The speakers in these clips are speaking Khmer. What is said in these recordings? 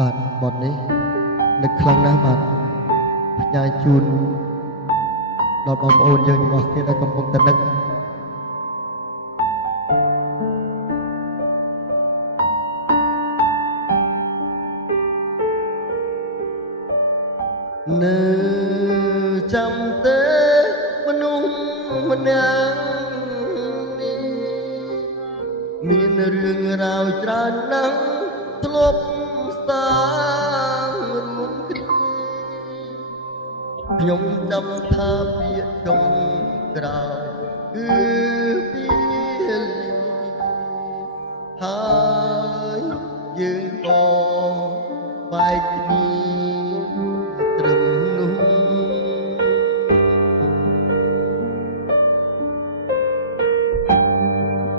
បាទបទនេះនឹកខ្លាំងណាស់បាទផ្ញើជូនដល់បងប្អូនយើងទាំងអស់គ្នាដែលកំពុងតែនឹកនៅចាំទេមនុស្សម្នាក់នេះមានរឿងរ៉ាវច្រើនណាស់ធ្លាប់សាងរួមគ្នាខ្ញុំចាំថាពាក្យចុងក្រោយគឺពីលីហើយយើងក៏បែកគ្នាត្រឹមនោះ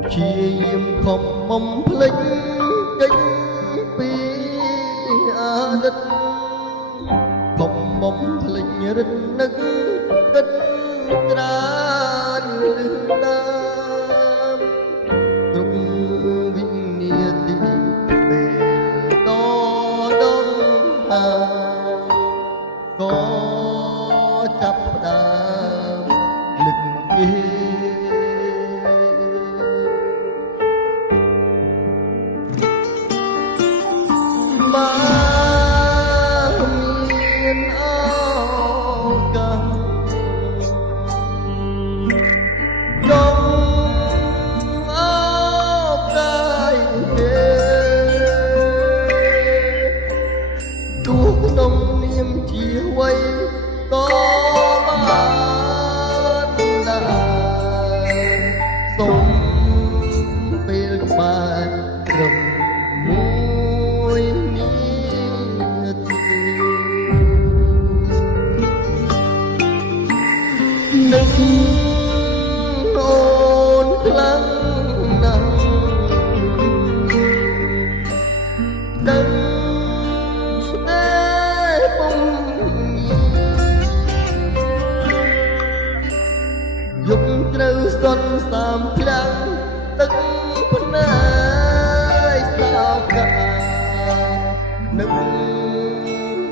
ព្យាយាមខំបំភ្លេចចេញពីអតីតខំបំភ្លេចរឹតនឹកគិតត្រានលឹងដើមគ្រប់វិនាទីពេលដងហើយក៏ចាប់ផ្ដើមលឹកគេមានឱកាសចង់អបកាយគេទោះក្នុងនាមជាវ័យក៏បានដែរសូមពេលក្បែរត្រឹមមួយនាទីនឹកអូនខ្លាំងណាស់ដឹងតែពុំយប់ត្រូវសន្សើមខ្លាំងទឹកភ្នែកសោកនឹក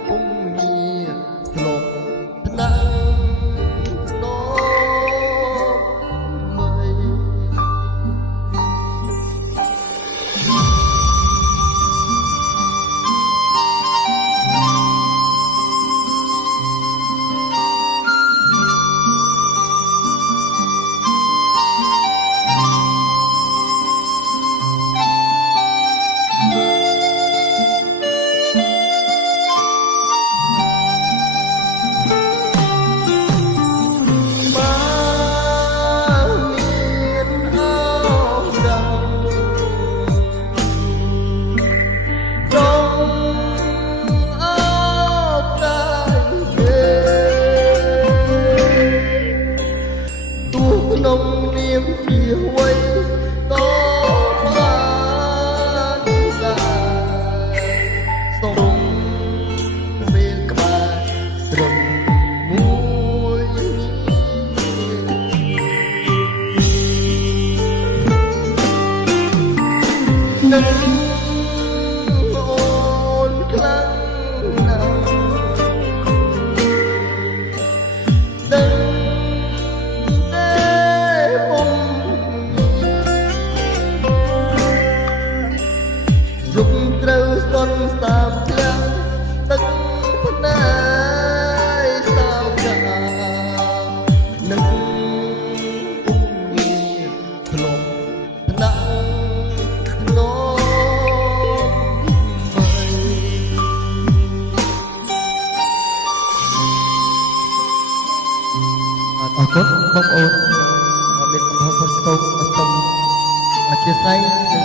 ពុំមានធ្លាប់ថ្នាក់ក្នុងនាមជាវ័យក៏បានដែរសូមពេលក្បែរត្រឹមមួយនឹកអូនខ្លាំងណាស់យប់ត្រូវសន្សើមខ្លាំងទឹកភ្នែកសោកនឹងពុំមានធ្លាប់ថ្នាក់ធ្លាប់អរគុណបងប្អូនមានកំហុសខុសឆ្គងសូមអធិស្ឋាន